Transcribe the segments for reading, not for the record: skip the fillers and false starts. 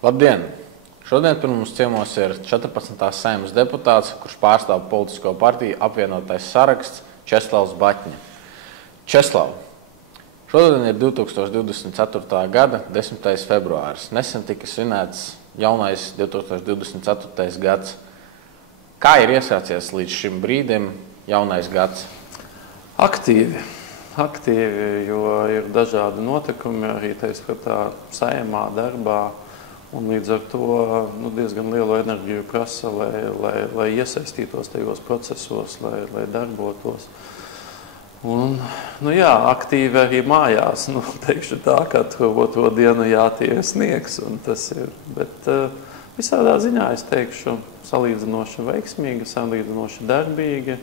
Labdien! Šodien pie mums ciemos ir 14. Saeimas deputāts, kurš pārstāv politisko partiju apvienotais saraksts Česlavs Baķņa. Česlav, šodien ir 2024. gada 10. februāris. Nesen tika svinēts jaunais 2024. gads. Kā ir iesācies līdz šim brīdim jaunais gads? Aktīvi, jo ir dažādi notikumi, arī tā saimā, darbā, un līdz ar to diezgan lielu enerģiju prasa, lai iesaistītos tajos procesos, lai darbotos. Un, aktīvi arī mājās, teikšu tā, katru otro dienu jātīra sniegs, un tas ir, bet visādā ziņā es teikšu salīdzinoši veiksmīgi, salīdzinoši darbīgi.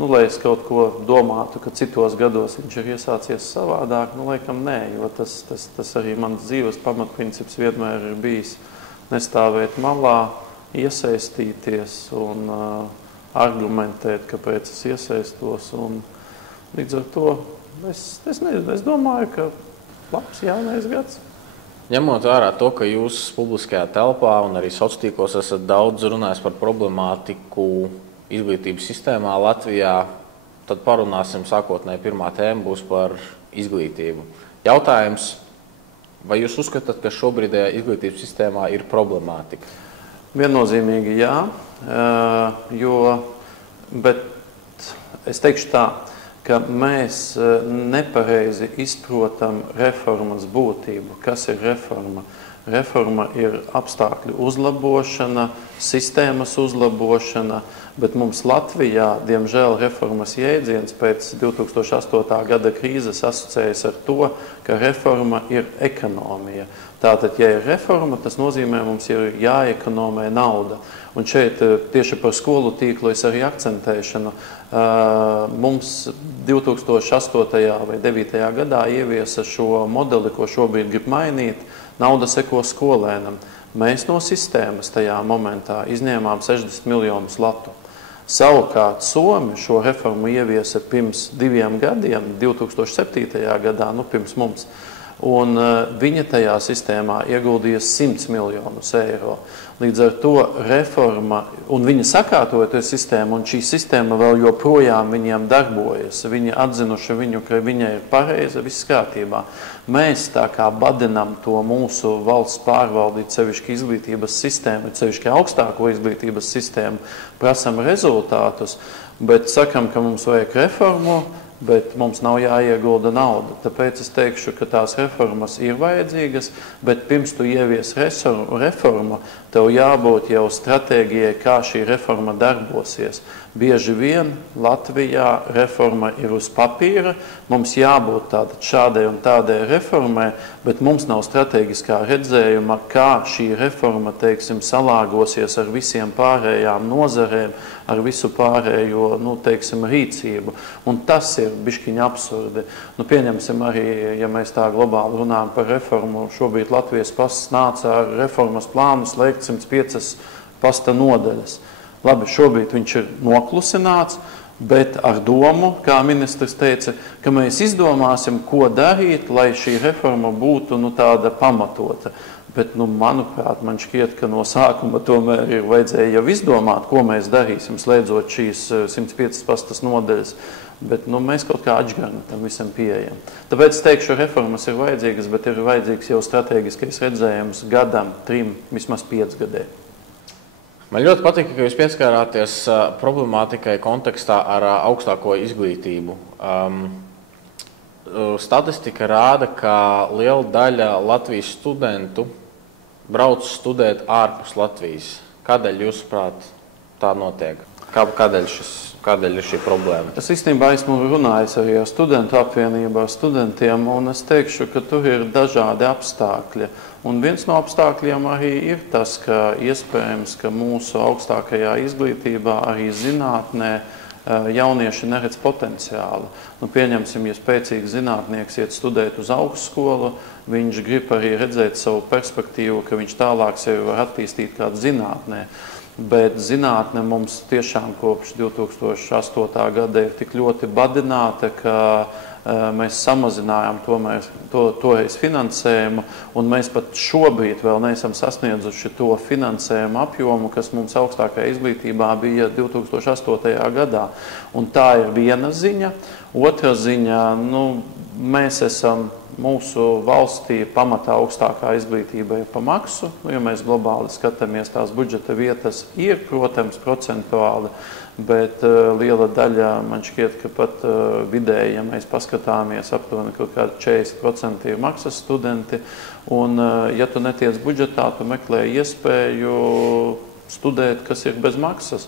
Lai es kaut ko domātu, ka citos gados viņš ir iesācies savādāk, laikam nē, jo tas arī mans dzīves pamatprincips vienmēr ir bijis nestāvēt malā, iesaistīties un argumentēt, kāpēc es iesaistos. Un līdz ar to es domāju, ka labs jaunais gads. Ņemot vērā to, ka jūs publiskajā telpā un arī sociālos esat daudz runājis par problemātiku izglītības sistēmā Latvijā, tad parunāsim sākotnēji pirmā tēma būs par izglītību. Jautājums, vai jūs uzskatāt, ka šobrīdējā izglītības sistēmā ir problemātika? Viennozīmīgi jā, bet es teikšu tā, ka mēs nepareizi izprotam reformas būtību. Kas ir reforma? Reforma ir apstākļu uzlabošana, sistēmas uzlabošana, bet mums Latvijā, diemžēl, reformas jēdziens pēc 2008. gada krīzes asociējas ar to, ka reforma ir ekonomija. Tātad, ja ir reforma, tas nozīmē, mums ir jāekonomē nauda. Un šeit tieši par skolu tīklu es arī akcentēšanu. Mums 2008. vai 2009. gadā ieviesa šo modeli, ko šobrīd grib mainīt, nauda seko skolēnam. Mēs no sistēmas tajā momentā izņēmām 60 miljonus latu. Savukārt Somi šo reformu ieviesa pirms 2 gadiem, 2007. gadā, pirms mums. Un viņa tajā sistēmā ieguldīja 100 miljonus eiro. Līdz ar to reforma, un viņa sakārtoja to sistēmu, un šī sistēma vēl joprojām viņiem darbojas. Viņi atzinuši viņu, ka viņa ir pareiza, viss kārtībā. Mēs tā kā badinam to mūsu valsts pārvaldīt sevišķi izglītības sistēmu, sevišķi augstāko izglītības sistēmu, prasam rezultātus, bet sakam, ka mums vajag reformu, bet mums nav jāiegulda nauda. Tāpēc es teikšu, ka tās reformas ir vajadzīgas, bet pirms tu ievies reformu, tev jābūt jau stratēģijai, kā šī reforma darbosies. Bieži vien Latvijā reforma ir uz papīra, mums jābūt šādai un tādai reformai, bet mums nav strateģiskā redzējuma, kā šī reforma, teiksim, salāgosies ar visiem pārējām nozarēm, ar visu pārējo, teiksim, rīcību. Un tas ir bišķiņa absurdi. Pieņemsim arī, ja mēs tā globāli runājam par reformu, šobrīd Latvijas pasts nāca ar reformas plānu slēgt 105 pasta nodaļas. Labi, šobrīd viņš ir noklusināts, bet ar domu, kā ministrs teica, ka mēs izdomāsim, ko darīt, lai šī reforma būtu tāda pamatota. Bet, manuprāt, man šķiet, ka no sākuma tomēr ir vajadzēja jau izdomāt, ko mēs darīsim, slēdzot šīs 105 pastas nodaļas. Bet mēs kaut kā atžgarni tam visam pieejam. Tāpēc es teikšu, reformas ir vajadzīgas, bet ir vajadzīgs jau strateģiskais redzējums gadam, 3, vismaz 5 gadiem. Man ļoti patika, ka jūs pieskārāties problemātikai kontekstā ar augstāko izglītību. Statistika rāda, ka liela daļa Latvijas studentu brauc studēt ārpus Latvijas. Kādēļ, jūsuprāt, tā notiek? Kādēļ ir šī problēma? Es īstenībā esmu runājis arī ar studentu apvienību, ar studentiem, un es teikšu, ka tur ir dažādi apstākļi. Un viens no apstākļiem arī ir tas, ka iespējams, ka mūsu augstākajā izglītībā, arī zinātnē, jaunieši neredz potenciālu. Pieņemsim, ja spēcīgs zinātnieks iet studēt uz augstskolu, viņš grib arī redzēt savu perspektīvu, ka viņš tālāk sevi var attīstīt kādā zinātnē. Bet zinātne mums tiešām kopš 2008. gada ir tik ļoti badināta, ka mēs samazinājām toreiz finansējumu, un mēs pat šobrīd vēl neesam sasniedzuši to finansējumu apjomu, kas mums augstākajā izglītībā bija 2008. gadā. Un tā ir viena ziņa. Otra ziņa, mēs esam mūsu valstī pamatā augstākā izglītība ir pa maksu. Ja mēs globāli skatāmies, tās budžeta vietas ir, protams, procentuāli, bet liela daļa, man šķiet, ka pat vidēji, ja mēs paskatāmies, aptuveni kaut kādi 40% ir maksas studenti, un ja tu netiec budžetā, tu meklē iespēju studēt, kas ir bez maksas.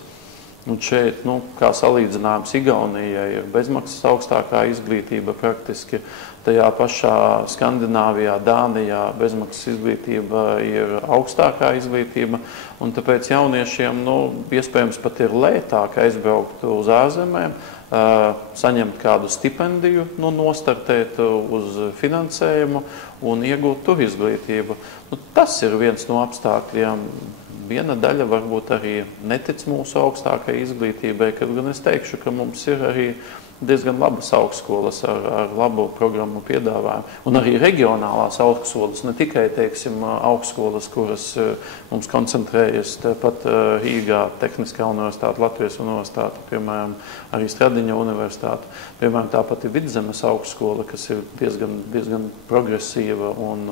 Un šeit, kā salīdzinājums, Igaunijai ir bezmaksas augstākā izglītība praktiski. Tajā pašā Skandināvijā, Dānijā bezmaksas izglītība ir augstākā izglītība. Un tāpēc jauniešiem, iespējams pat ir lētāk aizbraukt uz ārzemēm, saņemt kādu stipendiju, nostartēt uz finansējumu un iegūt tur izglītību. Tas ir viens no apstākļiem. Viena daļa varbūt arī netic mūsu augstākai izglītībai, kad gan es teikšu, ka mums ir arī diezgan labas augstskolas ar labu programmu piedāvājumu. Un arī reģionālās augstskolas, ne tikai, augstskolas, kuras mums koncentrējas tepat Rīgā, Tehniskā universitāte, Latvijas universitāte, piemēram, arī Stradiņa universitāte. Piemēram, tāpat ir Vidzemes augstskola, kas ir diezgan progresīva un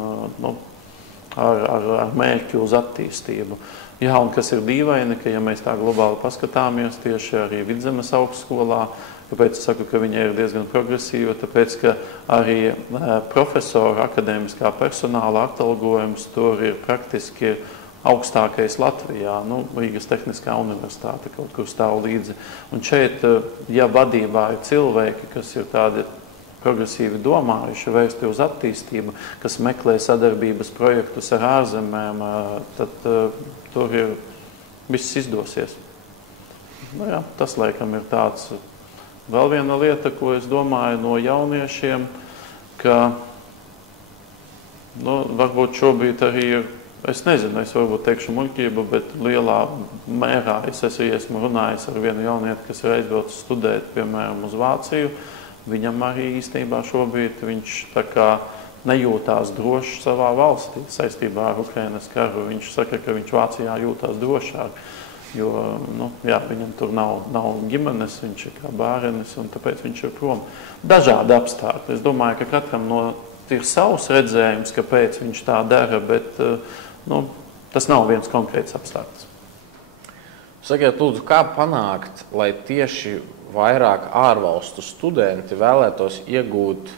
ar mērķi uz attīstību. Jā, un kas ir dīvaini, ka ja mēs tā globāli paskatāmies tieši arī Vidzemes augstskolā, kāpēc es saku, ka viņa ir diezgan progresīva, tāpēc, ka arī profesoru akadēmiskā personāla atalgojums tur ir praktiski augstākais Latvijā, Rīgas Tehniskā universitāte kaut kur stāv līdzi. Un šeit, ja vadībā ir cilvēki, kas ir tādi progresīvi domājuši, vērsti uz attīstību, kas meklē sadarbības projektus ar ārzemēm, tad tur ir viss izdosies. Jā, tas laikam ir tāds. Vēl viena lieta, ko es domāju no jauniešiem, ka varbūt šobrīd arī ir, es nezinu, es varbūt teikšu muļķību, bet lielā mērā es esmu runājis ar vienu jaunieti, kas ir aizbraucis studēt, piemēram, uz Vāciju. Viņam arī īstenībā šobrīd viņš tā kā nejūtās droši savā valstī saistībā ar Ukrainas karu. Viņš saka, ka viņš Vācijā jūtās drošāk, jo viņam tur nav ģimenes, viņš ir kā bārenis un tāpēc viņš ir prom. Dažādi apstākļi. Es domāju, ka katram ir savs redzējums, kāpēc viņš tā dara, bet tas nav viens konkrēts apstākļs. Sakiet, lūdzu, kā panākt, lai tieši vairāk ārvalstu studenti vēlētos iegūt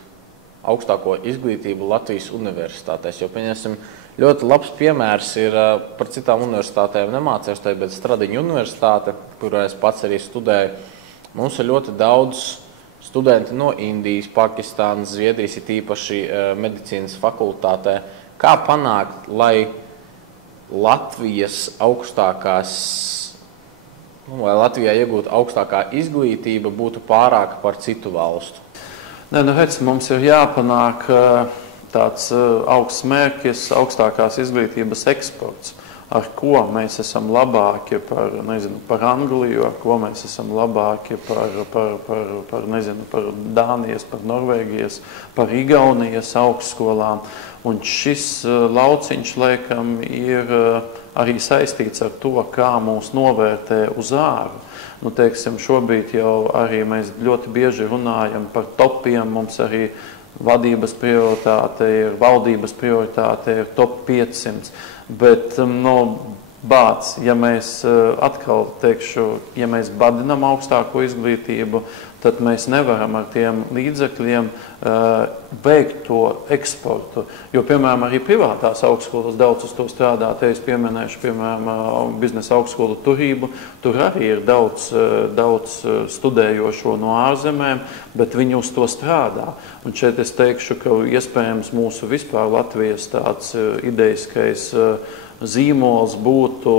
augstāko izglītību Latvijas universitātēs? Jo, pieņemsim, ļoti labs piemērs ir par citām universitātēm nemācījos, bet Stradiņa universitāte, kurā es pats arī studēju. Mums ir ļoti daudz studenti no Indijas, Pakistānas, Zviedrijas, ir īpaši medicīnas fakultātē. Kā panākt, lai Latvijas lai Latvijā iegūtu augstākā izglītība būtu pārāka par citu valstu? Mums ir jāpanāk tāds augsts mērķis, augstākās izglītības eksports, ar ko mēs esam labāki par Angliju, ar ko mēs esam labāki par Dānijas, par Norvēģijas, par Igaunijas augstskolām. Un šis lauciņš, laikam, ir arī saistīts ar to, kā mūs novērtē uz āru. Šobrīd jau arī mēs ļoti bieži runājam par topiem, mums arī vadības prioritāte ir, valdības prioritāte ir top 500, bet, ja mēs atkal teikšu, ja mēs badinam augstāko izglītību, tad mēs nevaram ar tiem līdzekļiem veikt to eksportu. Jo, piemēram, arī privātās augstskolas daudz uz to strādā. Te es pieminēšu, piemēram, biznesa augstskolu Turību. Tur arī ir daudz studējošo no ārzemēm, bet viņi uz to strādā. Un šeit es teikšu, ka iespējams mūsu vispār Latvijas tāds ideiskais zīmols būtu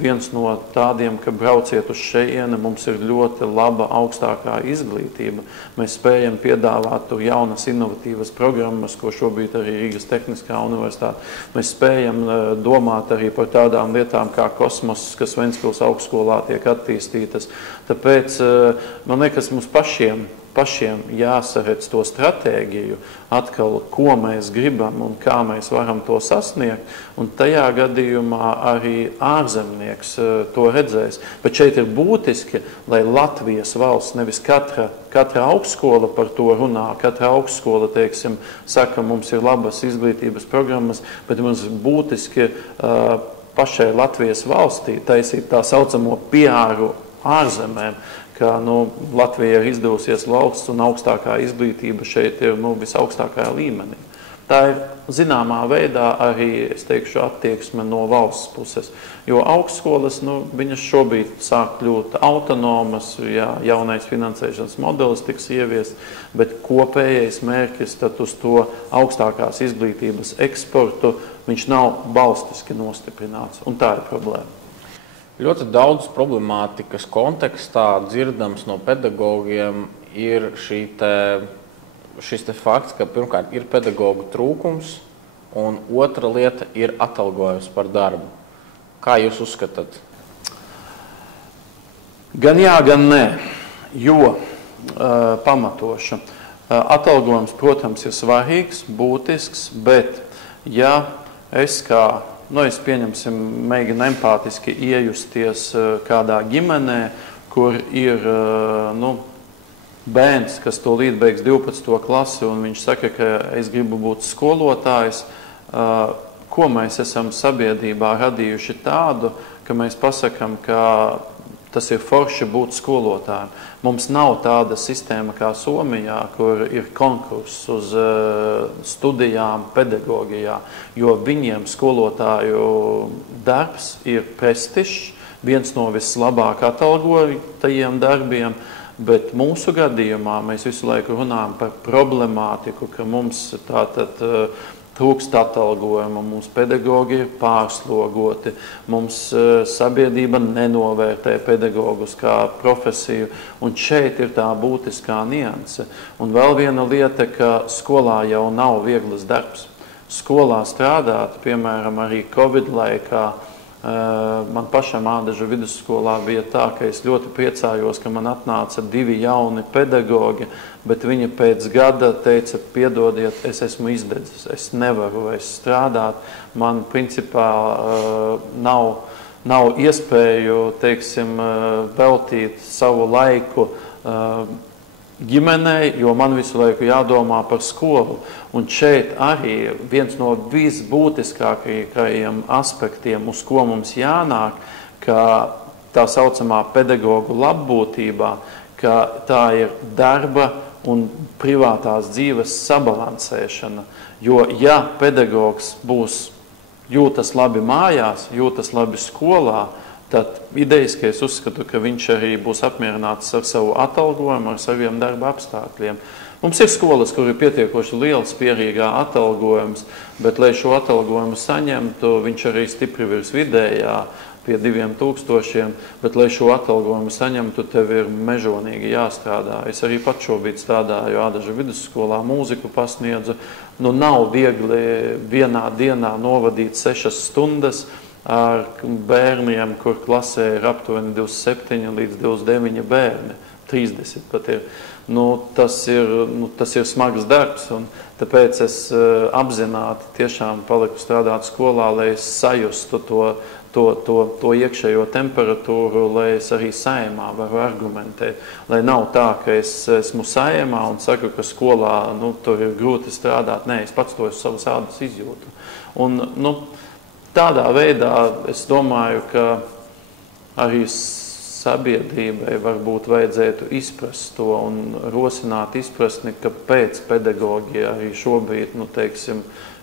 viens no tādiem, ka brauciet uz šejieni, mums ir ļoti laba augstākā izglītība. Mēs spējam piedāvāt tur jaunas inovatīvas programmas, ko šobrīd arī Rīgas Tehniskā universitāte. Mēs spējam domāt arī par tādām lietām kā kosmos, kas Ventspils augstskolā tiek attīstītas. Tāpēc man liekas, mums pašiem pašiem jāsaredz to stratēģiju, atkal, ko mēs gribam un kā mēs varam to sasniegt, un tajā gadījumā arī ārzemnieks to redzēs. Bet šeit ir būtiski, lai Latvijas valsts, nevis katra augstskola par to runā, katra augstskola, teiksim, saka, mums ir labas izglītības programmas, bet mums ir būtiski pašai Latvijas valstī taisīt tā saucamo PR ārzemēm, ka Latvija ir izdevusies valsts un augstākā izglītība šeit ir visaugstākajā līmenī. Tā ir zināmā veidā arī, es teikšu, attieksme no valsts puses. Jo augstskolas, viņas šobrīd sāk kļūt autonomas, ja jaunais finansēšanas modelis tiks ieviests, bet kopējais mērķis tad uz to augstākās izglītības eksportu, viņš nav valstiski nostiprināts, un tā ir problēma. Ļoti daudz problemātikas kontekstā dzirdams no pedagogiem ir šis fakts, ka pirmkārt ir pedagogu trūkums, un otra lieta ir atalgojums par darbu. Kā jūs uzskatāt? Gan jā, gan nē, jo pamatoša. Atalgojums, protams, ir svarīgs, būtisks, bet ja es es pieņemsim, mēģinu empātiski iejusties kādā ģimenē, kur ir bērns, kas tūlīt beigs 12. klasi, un viņš saka, ka es gribu būt skolotājs, ko mēs esam sabiedrībā radījuši tādu, ka mēs pasakam, ka tas ir forši būt skolotājiem. Mums nav tāda sistēma kā Somijā, kur ir konkurss uz studijām pedagogijā, jo viņiem skolotāju darbs ir prestižs, viens no vislabāk atalgotajiem darbiem, bet mūsu gadījumā mēs visu laiku runājam par problemātiku, ka mums tātad trūkst atalgojuma, mums pedagogi ir pārslogoti, mums sabiedrība nenovērtē pedagogus kā profesiju, un šeit ir tā būtiskā nianse. Un vēl viena lieta, ka skolā jau nav vieglas darbs. Skolā strādāt, piemēram, arī Covid laikā, man pašam Ādažu vidusskolā bija tā, ka es ļoti priecājos, ka man atnāca 2 jauni pedagogi, bet viņa pēc gada teica, piedodiet, es esmu izdedzis, es nevaru vairs strādāt, man principā nav iespēju, teiksim, veltīt savu laiku ģimenei, jo man visu laiku jādomā par skolu. Un šeit arī viens no visbūtiskākajiem aspektiem, uz ko mums jānāk, ka tā saucamā pedagogu labbūtībā, ka tā ir darba un privātās dzīves sabalansēšana. Jo ja pedagogs jūtas labi mājās, jūtas labi skolā, tad idejiski es uzskatu, ka viņš arī būs apmierināts ar savu atalgojumu, ar saviem darba apstākļiem. Mums ir skolas, kur ir pietiekoši liels pierīgā atalgojums, bet, lai šo atalgojumu saņemtu, viņš arī stipri virs vidējā pie 2000, bet, lai šo atalgojumu saņemtu, tev ir mežonīgi jāstrādā. Es arī pat šobrīd strādāju Ādažu vidusskolā, mūziku pasniedzu. Nav viegli vienā dienā novadīt 6 stundas, ar bērniem, kur klasē ir aptuveni 27 līdz 29 bērni, 30 pat ir. Tas ir smags darbs, un tāpēc es apzināti tiešām paliku strādāt skolā, lai es sajustu to iekšējo temperatūru, lai es arī saimā varu argumentēt. Lai nav tā, ka es esmu saimā un saku, ka skolā tur ir grūti strādāt. Nē, es pats to savas ādas izjūtu. Un, tādā veidā es domāju, ka arī sabiedrībai varbūt vajadzētu izprast to un rosināt izpratni, ka pēc pedagogi arī šobrīd,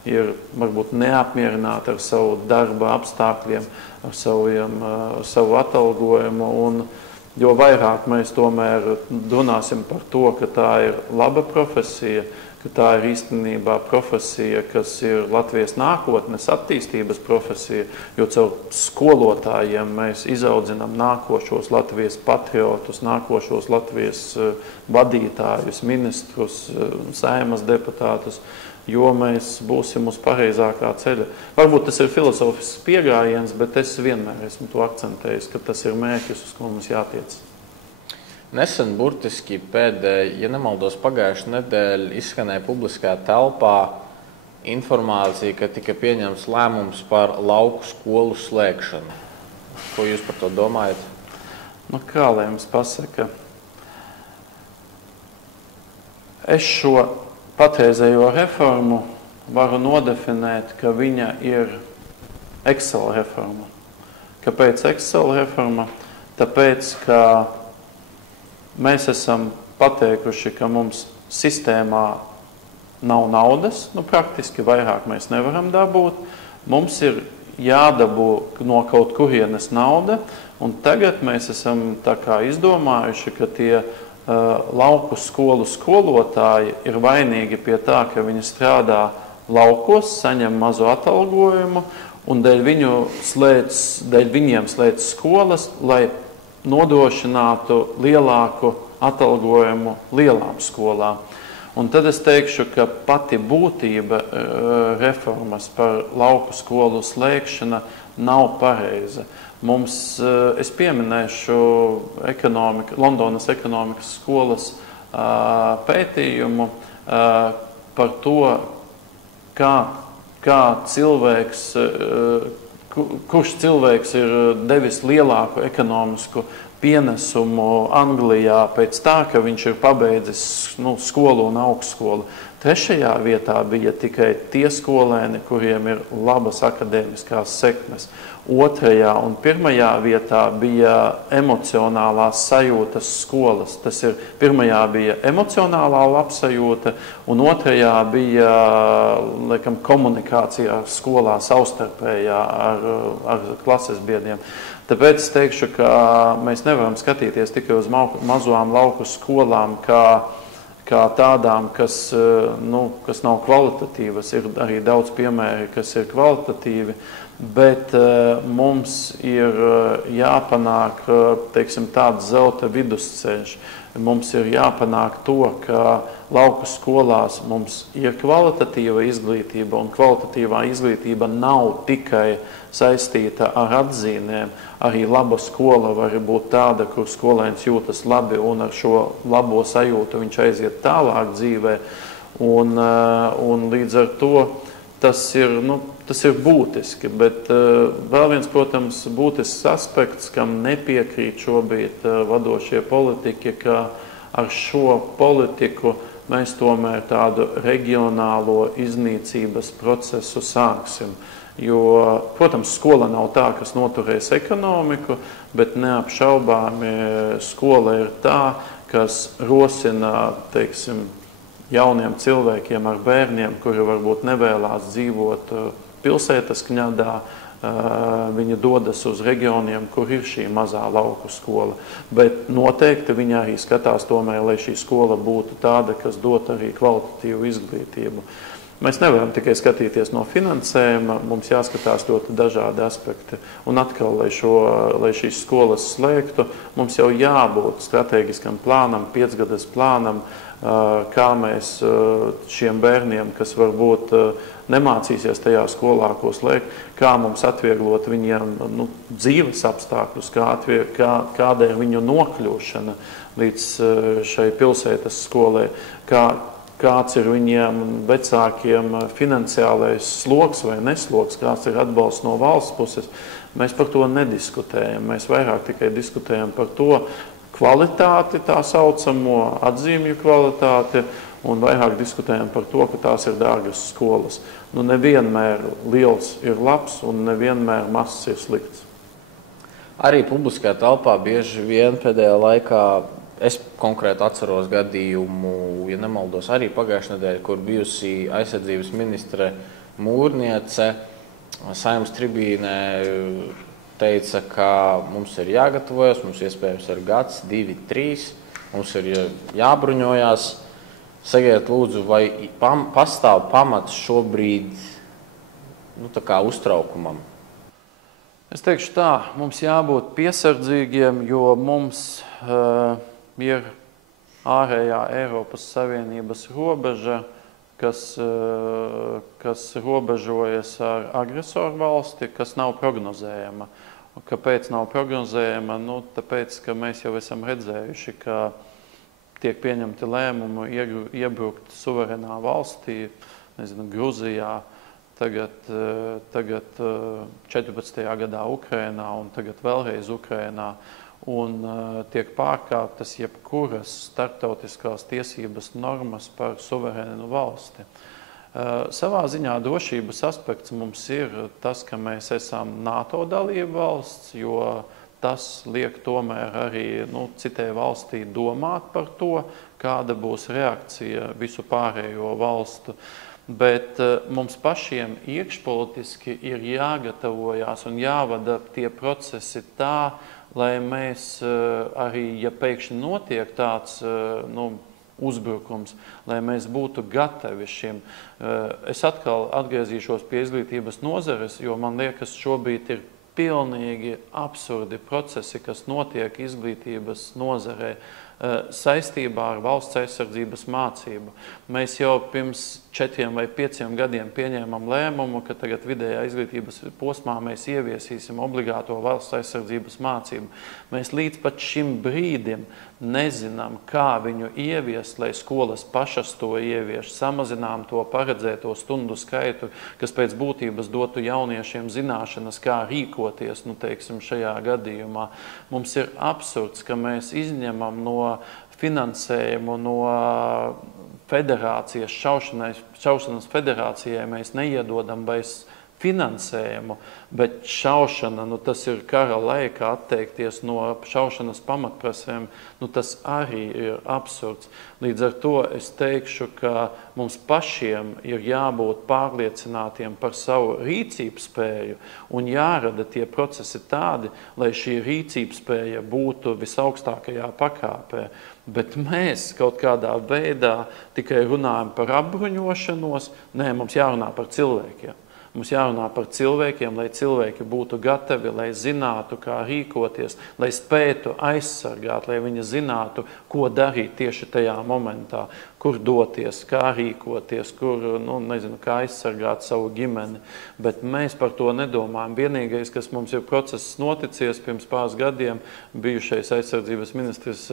ir varbūt neapmierināti ar savu darba apstākļiem, ar savu atalgojumu. Un jo vairāk mēs tomēr runāsim par to, ka tā ir laba profesija, ka tā ir īstenībā profesija, kas ir Latvijas nākotnes attīstības profesija, jo caur skolotājiem mēs izaudzinām nākošos Latvijas patriotus, nākošos Latvijas vadītājus, ministrus, Saeimas deputātus, jo mēs būsim uz pareizākā ceļa. Varbūt tas ir filozofisks pieejams, bet es vienmēr esmu to akcentējis, ka tas ir mērķis, uz ko mums jātiec. Nesen burtiski ja nemaldos pagājušajā nedēļā izskanēja publiskajā telpā informācija, ka tika pieņemts lēmums par lauku skolu slēgšanu. Ko jūs par to domājat? Nu, kā lai jums pasaka? Es šo patreizējo reformu varu nodefinēt, ka viņa ir Excel reforma. Kāpēc Excel reforma? Tāpēc, ka mēs esam pateikuši, ka mums sistēmā nav naudas, praktiski vairāk mēs nevaram dabūt. Mums ir jādabū no kaut kurienes nauda, un tagad mēs esam tā kā izdomājuši, ka tie lauku skolu skolotāji ir vainīgi pie tā, ka viņi strādā laukos, saņem mazu atalgojumu, un dēļ viņiem slēdz skolas, lai nodrošinātu lielāku atalgojumu lielām skolām. Un tad es teikšu, ka pati būtība reformas par lauku skolu slēgšana nav pareiza. Es pieminēšu Londonas ekonomikas skolas pētījumu par to, kurš cilvēks ir devis lielāku ekonomisku pienesumu Anglijā pēc tā, ka viņš ir pabeidzis skolu un augstskolu. 3. vietā bija tikai tie skolēni, kuriem ir labas akadēmiskās sekmes. 2. un 1. vietā bija emocionālās sajūtas skolas. Tas ir 1. bija emocionālā labsajūta, un 2. bija laikam, komunikācijā skolā savstarpējā ar klases biedriem. Tāpēc es teikšu, ka mēs nevaram skatīties tikai uz mazām lauku skolām, kā tādām, kas nav kvalitatīvas. Ir arī daudz piemēri, kas ir kvalitatīvi, bet mums ir jāpanāk, teiksim, tāds zelta vidusceļš. Mums ir jāpanāk to, ka lauku skolās mums ir kvalitatīva izglītība, un kvalitatīvā izglītība nav tikai saistīta ar atzīmēm. Arī laba skola var būt tāda, kur skolēns jūtas labi, un ar šo labo sajūtu viņš aiziet tālāk dzīvē. Un līdz ar to tas ir būtiski. Bet vēl viens, protams, būtisks aspekts, kam nepiekrīt šobrīd vadošie politiķi, ka ar šo politiku mēs tomēr tādu reģionālo iznīcības procesu sāksim. Jo, protams, skola nav tā, kas noturēs ekonomiku, bet neapšaubāmi skola ir tā, kas rosina, teiksim, jauniem cilvēkiem ar bērniem, kuri varbūt nevēlās dzīvot pilsētas kņadā, viņi dodas uz reģioniem, kur ir šī mazā lauku skola. Bet noteikti viņi arī skatās tomēr, lai šī skola būtu tāda, kas dot arī kvalitatīvu izglītību. Mēs nevaram tikai skatīties no finansējuma, mums jāskatās ļoti dažādi aspekti. Un atkal, lai šīs skolas slēgtu, mums jau jābūt strateģiskam plānam, 5-gadas plānam, kā mēs šiem bērniem, kas varbūt nemācīsies tajā skolā, ko slēgt, kā mums atvieglot viņiem dzīves apstākļus, kāda ir viņu nokļūšana līdz šai pilsētas skolai, kāds ir viņiem vecākiem finansiālais sloks vai nesloks, kāds ir atbalsts no valsts puses. Mēs par to nediskutējam. Mēs vairāk tikai diskutējam par to kvalitāti, tā saucamo atzīmju kvalitāti, un vairāk diskutējam par to, ka tās ir dārgas skolas. Nevienmēr liels ir labs, un nevienmēr mazs ir slikts. Arī publiskajā telpā bieži vien pēdējā laikā es konkrēti atceros gadījumu, ja nemaldos, arī pagājušajā nedēļā, kur bijusi aizsardzības ministre Mūrniece Saeimas tribīnē teica, ka mums ir jāgatavojas, mums iespējams ir gads, 2, 3, mums ir jābruņojās. Sakiet, lūdzu, vai pastāv pamats šobrīd uztraukumam? Es teikšu tā, mums jābūt piesardzīgiem, jo mums ir ārējā Eiropas Savienības robeža, kas robežojas ar agresoru valsti, kas nav prognozējama. Kāpēc nav prognozējama? Nu, tāpēc, ka mēs jau esam redzējuši, ka tiek pieņemti lēmumi iebrukt suverenā valstī, nezinu, Gruzijā, tagad 14. gadā Ukrainā un tagad vēlreiz Ukrainā, un tiek pārkāptas jebkuras starptautiskās tiesības normas par suverēnu valsti. Savā ziņā drošības aspekts mums ir tas, ka mēs esam NATO dalība valsts, jo tas liek tomēr arī citai valstī domāt par to, kāda būs reakcija visu pārējo valstu. Bet mums pašiem iekšpolitiski ir jāgatavojās un jāvada tie procesi tā, lai mēs arī, ja pēkšņi notiek tāds uzbrukums, lai mēs būtu gatavi šim. Es atkal atgriezīšos pie izglītības nozares, jo man liekas, šobrīd ir pilnīgi absurdi procesi, kas notiek izglītības nozarē saistībā ar valsts aizsardzības mācību. Mēs jau pirms 4 vai 5 gadiem pieņēmām lēmumu, ka tagad vidējā izglītības posmā mēs ieviesīsim obligāto valsts aizsardzības mācību. Mēs līdz pat šim brīdim nezinām, kā viņu ieviest, lai skolas pašas to ievieš, samazinām to paredzēto stundu skaitu, kas pēc būtības dotu jauniešiem zināšanas, kā rīkoties, teiksim, šajā gadījumā. Mums ir absurds, ka mēs izņemam no finansējumu no federācijas, šaušanas federācijai mēs neiedodam vairs finansējumu, bet šaušana, tas ir kara laikā atteikties no šaušanas pamatprasēm, tas arī ir absurds. Līdz ar to es teikšu, ka mums pašiem ir jābūt pārliecinātiem par savu rīcības spēju un jārada tie procesi tādi, lai šī rīcības spēja būtu visaugstākajā pakāpē. Bet mēs kaut kādā veidā tikai runājam par apbruņošanos, mums jārunā par cilvēkiem. Mums jārunā par cilvēkiem, lai cilvēki būtu gatavi, lai zinātu, kā rīkoties, lai spētu aizsargāt, lai viņi zinātu, ko darīt tieši tajā momentā, kur doties, kā rīkoties, kā aizsargāt savu ģimeni. Bet mēs par to nedomājam. Vienīgais, kas mums ir process noticies pirms pāris gadiem, bijušais aizsardzības ministrs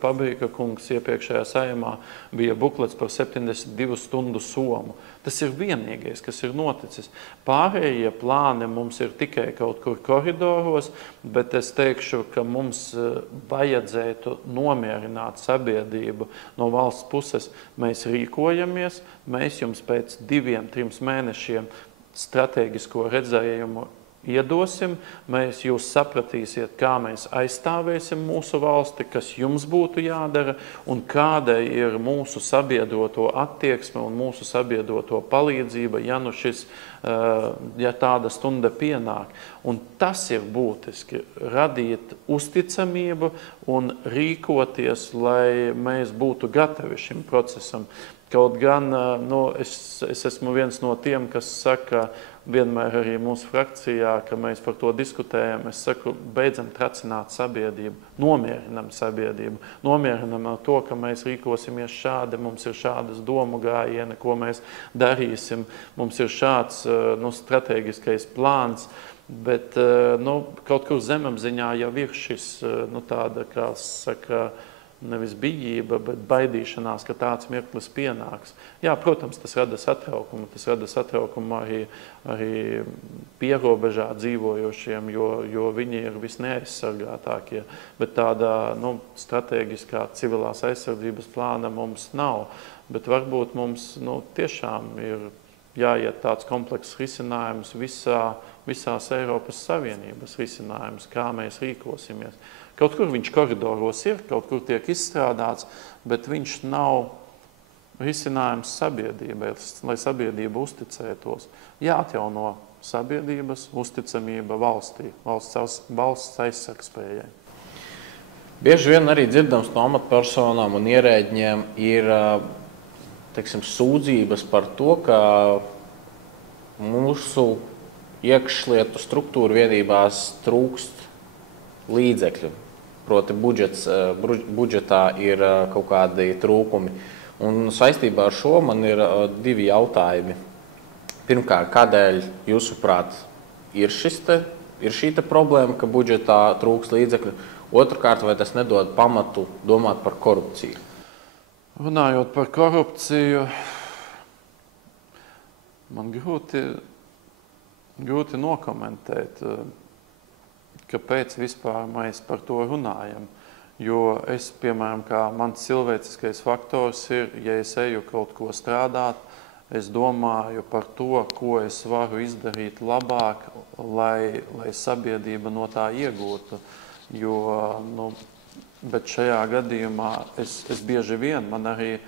Pabrika kungs iepriekšējā Saeimā bija buklets par 72 stundu somu. Tas ir vienīgais, kas ir noticis. Pārējie plāni mums ir tikai kaut kur koridoros, bet es teikšu, ka mums vajadzētu nomierināt sabiedrību no valsts puses. Mēs rīkojamies, mēs jums pēc 2-3 mēnešiem strateģisko redzējumu iedosim, jūs sapratīsiet, kā mēs aizstāvēsim mūsu valsti, kas jums būtu jādara un kāda ir mūsu sabiedroto attieksme un mūsu sabiedroto palīdzība, ja tāda stunda pienāk. Un tas ir būtiski, radīt uzticamību un rīkoties, lai mēs būtu gatavi šim procesam. Kaut gan es esmu viens no tiem, kas saka, vienmēr arī mūsu frakcijā, ka mēs par to diskutējam, es saku, beidzam tracināt sabiedrību, nomierinam sabiedrību, nomierinam ar to, ka mēs rīkosimies šādi, mums ir šādas domu gājieni, ko mēs darīsim, mums ir šāds strateģiskais plāns, bet kaut kur zemapziņā jau ir šis, tāda, kā saka, nevis bijība, bet baidīšanās, ka tāds mirklis pienāks. Jā, protams, tas rada satraukumu arī pierobežā dzīvojošiem, jo viņi ir visneaizsargātākie, bet tāda strateģiskā civilās aizsardzības plāna mums nav. Bet varbūt mums tiešām ir jāiet tāds komplekss risinājums visās Eiropas Savienības risinājums, kā mēs rīkosimies. Kaut kur viņš koridoros ir, kaut kur tiek izstrādāts, bet viņš nav risinājums sabiedrībai, lai sabiedrība uzticētos. Jāatjauno sabiedrības uzticamība valstī, valsts aizsargspējai. Bieži vien arī dzirdams no amatpersonām un ierēģiem ir sūdzības par to, ka mūsu iekšlietu struktūra vienībās trūkst līdzekļu. Proti budžetā ir kaut kādi trūkumi. Un saistībā ar šo man ir 2 jautājumi. Pirmkārt, kādēļ jūsuprāt ir šis ir šī problēma, ka budžetā trūks līdzekļu. Otrkārt, vai tas nedod pamatu domāt par korupciju? Runājot par korupciju, man grūti nokomentēt, kāpēc vispār mēs par to runājam. Jo es, piemēram, kā mans cilvēciskais faktors ir, ja es eju kaut ko strādāt, es domāju par to, ko es varu izdarīt labāk, lai sabiedrība no tā iegūtu. Bet šajā gadījumā es bieži vien, man arī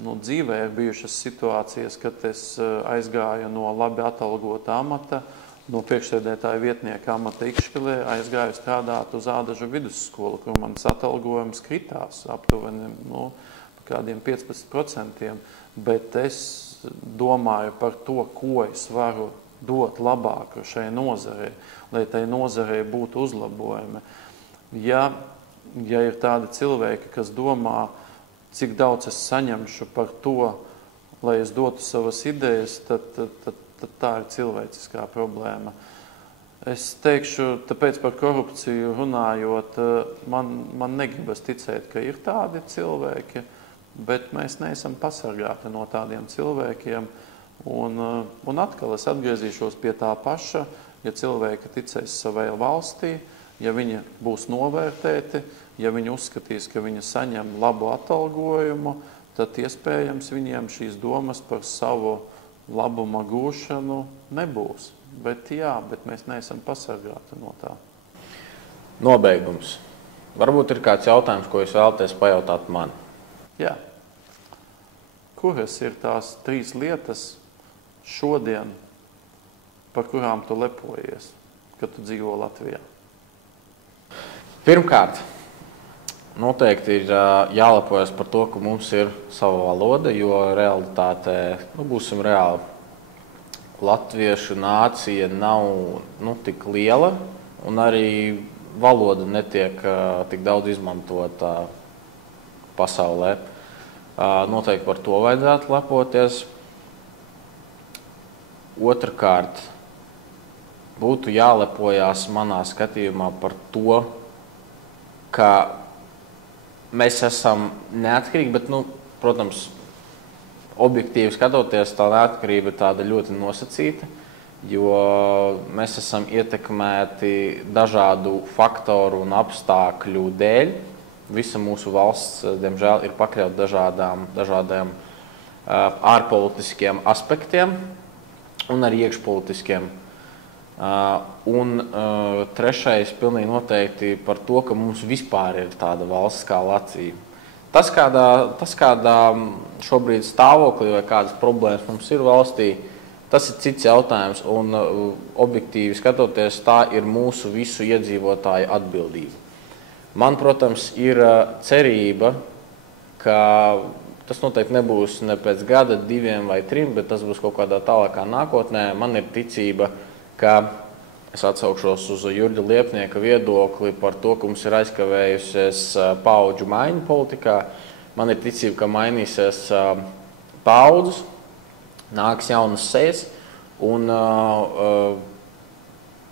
dzīvē ir bijušas situācijas, kad es aizgāju no labi atalgota amata, no priekšsēdētāja vietnieka amata Ikšpilē, aizgāju strādāt uz Ādažu vidusskolu, kur mans atalgojums kritās aptuveni kādiem 15%. Bet es domāju par to, ko es varu dot labāku šai nozarei, lai tai nozarei būtu uzlabojumi. Ja ir tādi cilvēki, kas domā, cik daudz es saņemšu par to, lai es dotu savas idejas, tad tā ir cilvēciskā problēma. Es teikšu, tāpēc par korupciju runājot, man negribas ticēt, ka ir tādi cilvēki, bet mēs neesam pasargāti no tādiem cilvēkiem. Un atkal es atgriezīšos pie tā paša, ja cilvēki ticēs savai valstī, ja viņi būs novērtēti, ja viņi uzskatīs, ka viņi saņem labu atalgojumu, tad iespējams viņiem šīs domas par savu labuma gūšanu nebūs. Bet mēs neesam pasargāti no tā. Nobeigums. Varbūt ir kāds jautājums, ko jūs vēlaties pajautāt man? Jā. Kuras ir tās 3 lietas šodien, par kurām tu lepojies, kad tu dzīvo Latvijā? Pirmkārt, noteikti ir jālepojas par to, ka mums ir sava valoda, jo realitātē, būsim reāli, latviešu nācija nav tik liela, un arī valoda netiek tik daudz izmantota pasaulē. Noteikti par to vajadzētu lepoties. Otrkārt, būtu jālepojās manā skatījumā par to, ka mēs esam neatkarīgi, bet, protams, objektīvi skatoties, tā neatkarība ir tāda ļoti nosacīta, jo mēs esam ietekmēti dažādu faktoru un apstākļu dēļ. Visa mūsu valsts, diemžēl, ir pakļauta dažādiem ārpolitiskiem aspektiem un arī iekšpolitiskiem. Un trešais pilnīgi noteikti par to, ka mums vispār ir tāda valsts kā Latvija. Tas, kādā šobrīd stāvoklī vai kādas problēmas mums ir valstī, tas ir cits jautājums. Un objektīvi skatoties, tā ir mūsu visu iedzīvotāju atbildība. Man, protams, ir cerība, ka tas noteikti nebūs ne pēc gada, 2 vai 3, bet tas būs kaut kādā tālākā nākotnē. Man ir ticība, ka es atsaukšos uz Jurģa Liepnieka viedokli par to, ka mums ir aizkavējusies paudžu maiņu politikā. Man ir ticība, ka mainīsies paudzes, nāks jaunas sejas, un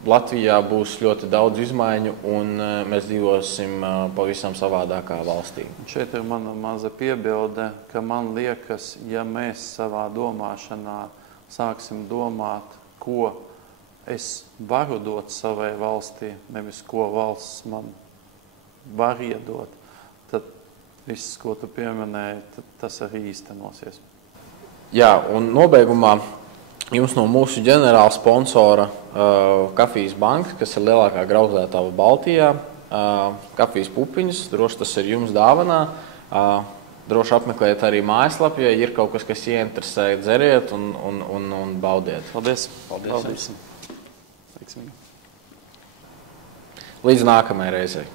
Latvijā būs ļoti daudz izmaiņu, un mēs dzīvosim pavisam savādākā valstī. Šeit ir mana maza piebilde, ka man liekas, ja mēs savā domāšanā sāksim domāt, ko es varu dot savai valstī, nevis ko valsts man var iedot, tad viss, ko tu pieminēji, tas arī īstenosies. Jā, un nobeigumā jums no mūsu ģenerāla sponsora Kafijas banka, kas ir lielākā grauzētāva Baltijā, kafijas pupiņas, droši tas ir jums dāvanā. Droši apmeklēt arī mājaslapu, ja ir kaut kas ieinteresē, dzeriet un baudiet. Paldies! Paldies. Līdz nākamajai reizei.